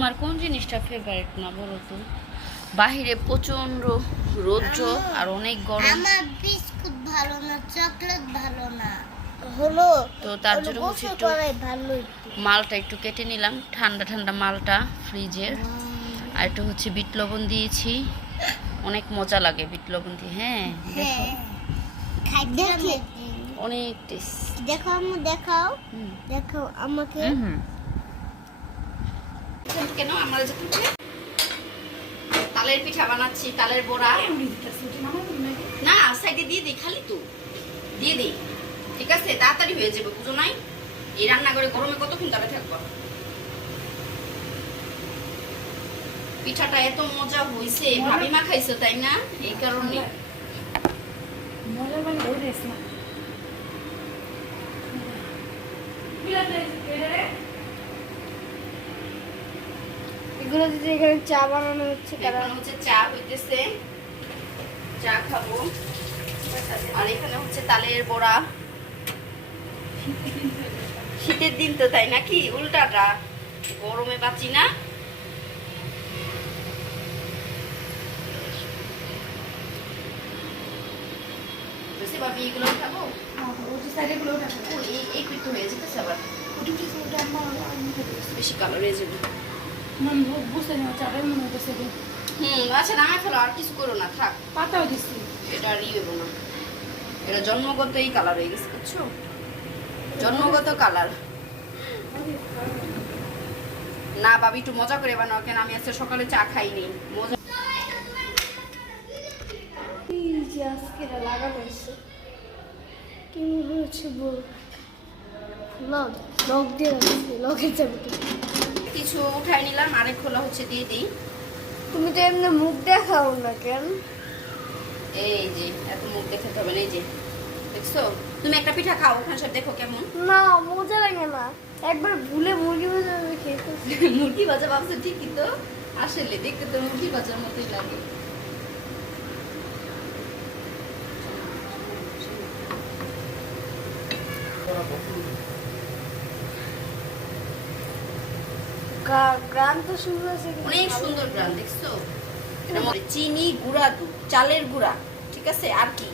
তোমার কোন জিনিসটা ফেভারিট না বলো তো? বাহিরে প্রচন্ড রৌদ্র আর অনেক গরম। আমার বিস্কুট ভালো না, চকলেট ভালো না হলো, তো তার জন্য হচ্ছে একটু ভালো মালটা একটু কেটে নিলাম, ঠান্ডা ঠান্ডা মালটা ফ্রিজের। আর একটু হচ্ছে বিট লবণ দিয়েছি, অনেক মজা লাগে বিট লবণ দিয়ে। হ্যাঁ দেখো অনেক টেস্ট। দেখো আম্মু, দেখাও দেখাও আমাকে। কেন আমরা তালের পিঠা বানাচ্ছি, তালের বড়া। না সাইডে দিয়ে দিই, খালি তো দিয়ে দিই, ঠিক আছে? তাড়াতাড়ি হয়ে যাবে, বুঝো নাই? এই রান্না করে গরমে কতক্ষণ দাঁড়ে থাকবো? পিঠাটা এত মজা হয়েছে, ভাবি মা খাইছো তাই না? এই কারণে এগুলো যদি এখানে চা বানানো হচ্ছে, এখন হচ্ছে চা হইতেছে, চা খাবো। আর এখানে হচ্ছে তালের বড়া। শীতের দিন তো, তাই নাকি? উল্টাটা, গরমে বাঁচি না। ভাবি এগুলো খাবো, এই পিঠ হয়ে যেতেছে আবার, বেশি কালার হয়ে যাবে। আচ্ছা না ফেলো, আর কিছু করো না, থাক। পাতাও দিচ্ছি, এটা আর ই হবো না, এটা জন্মগত এই কালার হয়ে গেছে, বুঝছো? জন্মগত কালার। না ভাবি একটু মজা করে বানাও, কেন আমি আজকে সকালে চা খাইনি। মজা আজকে লাগানো হয়েছে কি হচ্ছে বল, লক দিয়ে রাখছি, লকের চাবিটা কিছু উঠাই নিলাম, আরেক খোলা হচ্ছে দিয়ে দিই। তুমি তো এমনি মুখ দেখাও না কেন? এই যে এত মুখ দেখাতে হবে না, এই যে দেখছো? তুমি একটা পিঠা খাও, ওখানে সব দেখো কেমন। না মজা লাগে না, একবার ভুলে মুরগি ভাজা খেতে। মুরগি ভাজা ভাবছো ঠিকই তো, আসলে দেখতে তো মুরগি ভাজার মতোই লাগে। গ্রাম তো সুন্দর আছে, অনেক সুন্দর গ্রাম, দেখছো? এটা মধ্যে চিনি, গুঁড়া দুধ, চালের গুঁড়া, ঠিক আছে? আর কি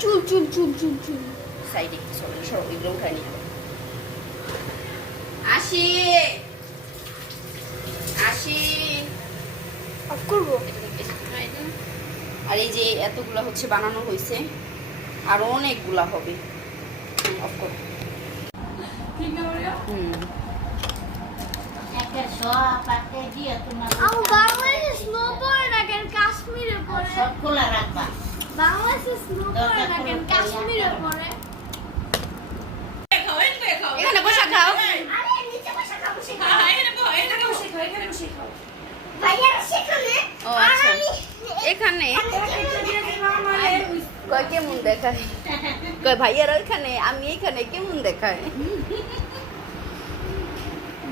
চুল চুল চুল চুল চুল সাইডে কিছু হবে না, সব এগুলো উঠাই নিয়ে আসি আসি অফ করবো। আর এই যে এতগুলা হচ্ছে বানানো হয়েছে, আর অনেকগুলা হবে। অফ করো। বাংলাদেশে স্নো পড়ে না কেন, কাশ্মীরে পড়ে। সব খোলা রাখবা। বাংলাদেশে স্নো পড়ে না কেন, কাশ্মীরে পড়ে। এখানে বসে খাও। আরে নিচে বসে খাও, বসে খাও। এখানে বসে খাও। ভাইয়া সেখানে। ও আচ্ছা, এখানে কয় কেমন দেখায়? কয় ভাইয়ারা ওইখানে, আমি এখানে, কেমন দেখায়?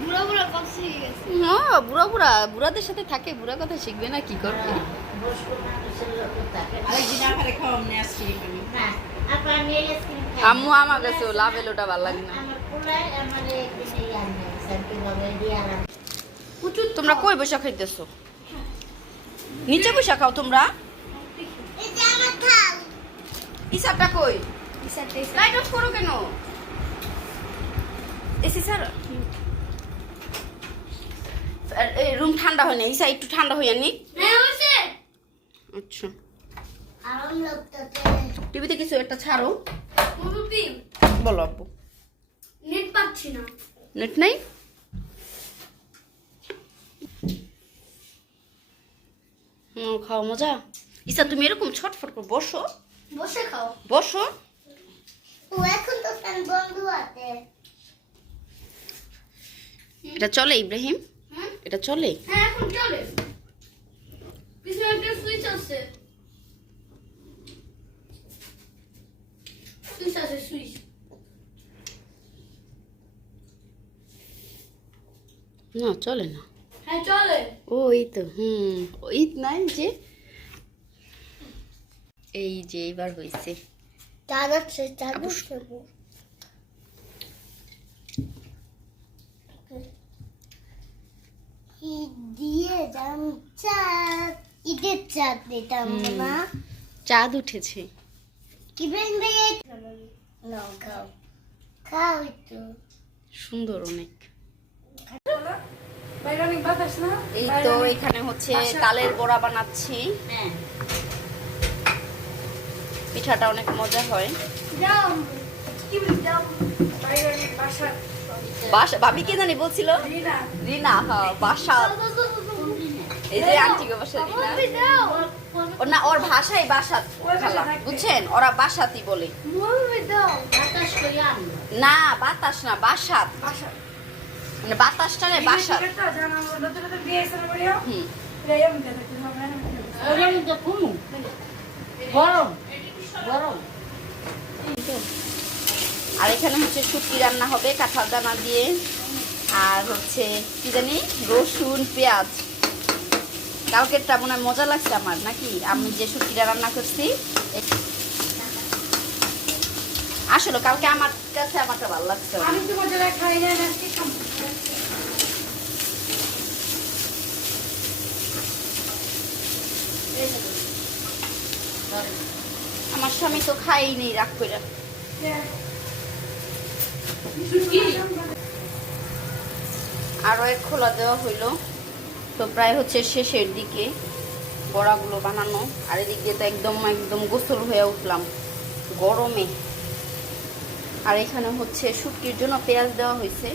বুড়া বুড়া কথা শিখে গেছে। হ্যাঁ, বুড়া বুড়া বুড়াদের সাথে থাকে, বুড়া কথা শিখবে না, কি করবে? বয়স্ক মানুষের লোক থাকে। না, আপা আমি এই আইসক্রিম খাই। আম্মু আমার কাছে লাভেলোটা ভালো লাগে না। আমার পোলায় আমার একদিন এই আনবে, সার্কি বাবা দিয়ে আরাম। তোমরা কই বসে খাইতেছো? নিচে বসে খাও তোমরা। এই যে আমার খাও। হিসাবটা কই? লাইট অফ করো কেন? এসি স্যার, এই রুম ঠান্ডা হয় না, ইসা একটু ঠান্ডা হয়ে নি। হ্যাঁ হইছে। আচ্ছা, আরাম লাগতেছে। টিভিতে কিছু একটা ছাড়ো। মুরুবি বলো আব্বু। নেট পাচ্ছি না। নেট নাই? খাও মজা। ইসা তুমি এরকম ছটফট করে বসো, বসে খাও। বসো। ও এখন তো ফ্যান বন্ধ আছে। এটা চলে ইব্রাহিম? হুম? এটা চলে? হ্যাঁ এখন চলে। পিছনে একটা সুইচ আছে। সুইচ আছে, সুইচ। না চলে না। হ্যাঁ চলে। ওই তো ওই নাই যে, এই যে এবার হয়েছে। চার্জ আছে, চার্জ আছে। চাঁদ ঈদের চাঁদ এটা না চাঁদ উঠেছে। কি বেঙ্গে নাও খাও খাও একটু সুন্দর অনেক। বাইরে অনেক বাতাস না? এই তো এখানে হচ্ছে তালের বড়া বানাচ্ছি। হ্যাঁ পিঠাটা অনেক মজা হয়। দাও কি বলি দাও বাইরে অনেক বাসা। বাসা ভাবি কে জানি বলছিল? রিনা, রিনা। হ্যাঁ বাসা। এই যে আন্টি গো বাসা রিনা। দাও ও না ওর ভাষাই বাসা খালা বুঝছেন, ওরা বাসাতি বলে। মুভি দাও বাতাস করে আনলো না বাতাস না বাসাত, বাসা। মানে বাতাসটা রে বাসাত। এই তো জানা আমরা নতুন নতুন বিয়ে হয়েছে না বলিও? হুম এরাই আমাকে দেখতে হবে না? ওরা তো কুমু গরম গরম আর এখানে হচ্ছে শুটকি রান্না হবে কাঁঠাল দানা দিয়ে, আর হচ্ছে কি জানি রসুন পেঁয়াজ। কালকেরটা মনে হয় মজা লাগছে আমার, নাকি আমি যে শুটকিটা রান্না করছি। আসলে কালকে আমার কাছে আমারটা ভালো লাগছে। আমি তো মজা লাগে খাই না আজকে খাবো। আমার স্বামী তো খাই নেই রাগ করে। আরো এক খোলা দেওয়া হইলো, তো প্রায় হচ্ছে শেষের দিকে বড়াগুলো বানানো। আর এদিক দিয়ে তো একদম একদম গোসল হয়ে উঠলাম গরমে। আর এখানে হচ্ছে শুটকির জন্য পেঁয়াজ দেওয়া হয়েছে,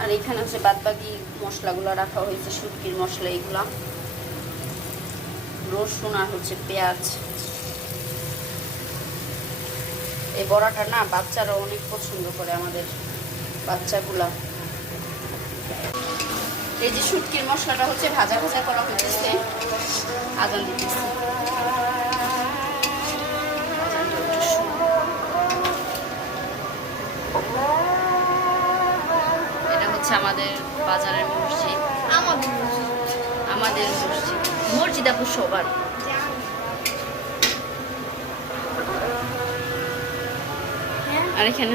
আর এখানে হচ্ছে বাদবাকি মশলাগুলো রাখা হয়েছে, শুটকির মশলা এগুলা, রসুন আর হচ্ছে পেঁয়াজ। এই বড়াটা না বাচ্চারা অনেক পছন্দ করে, আমাদের বাচ্চাগুলা। এই যে শুটকির মশলাটা হচ্ছে ভাজা ভাজা করা হচ্ছে, আজান দিতেছে। এটা হচ্ছে আমাদের বাজারের মসজিদ, আমাদের মসজিদ, মসজিদ আপু সবার। আর এখানে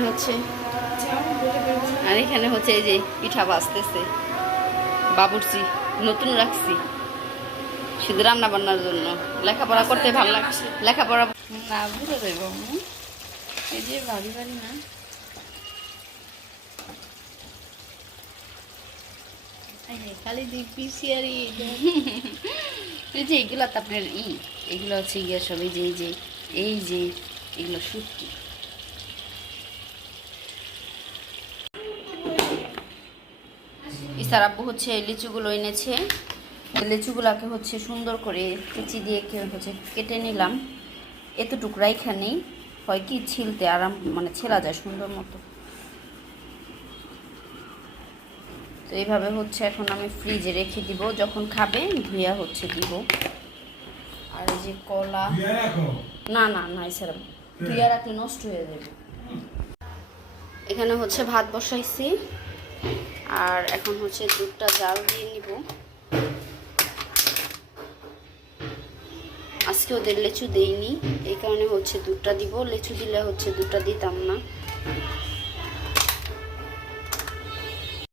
হচ্ছে এই যে পিঠা ভাজতেছে বাবুর্চি, নতুন রাখছি শুধু রান্না বান্নার জন্য। লেখাপড়া করতে ভালো লাগছে, লেখাপড়া না ভুলে রইব। এই যে ভাবি বাড়ি না, খালি দুই পিসি আর এই যে এগুলা তো আপনার এগুলো হচ্ছে গিয়া সব এই যে এগুলো শুটকি। ইসার আব্বু হচ্ছে লিচুগুলো এনেছে, লিচুগুলাকে হচ্ছে সুন্দর করে কেচি দিয়ে হচ্ছে কেটে নিলাম। এতটুকু এখানে হয় কি ছিলতে আরাম, মানে ছেলা যায় সুন্দর মতো। তো এইভাবে হচ্ছে এখন আমি ফ্রিজে রেখে দিব, যখন খাবে ধুইয়া হচ্ছে দিব। আর এই যে কলা, না না না ইসার আব্বু ধুইয়া রাখলে নষ্ট হয়ে যাবে। এখানে হচ্ছে ভাত বসাইছি, আর এখন হচ্ছে দুধটা জাল দিয়ে নিব। আজকে ওদের লেচু দেইনি, এই কারণে হচ্ছে দুধটা দিব, লেচু দিলে হচ্ছে দুধটা দিতাম না।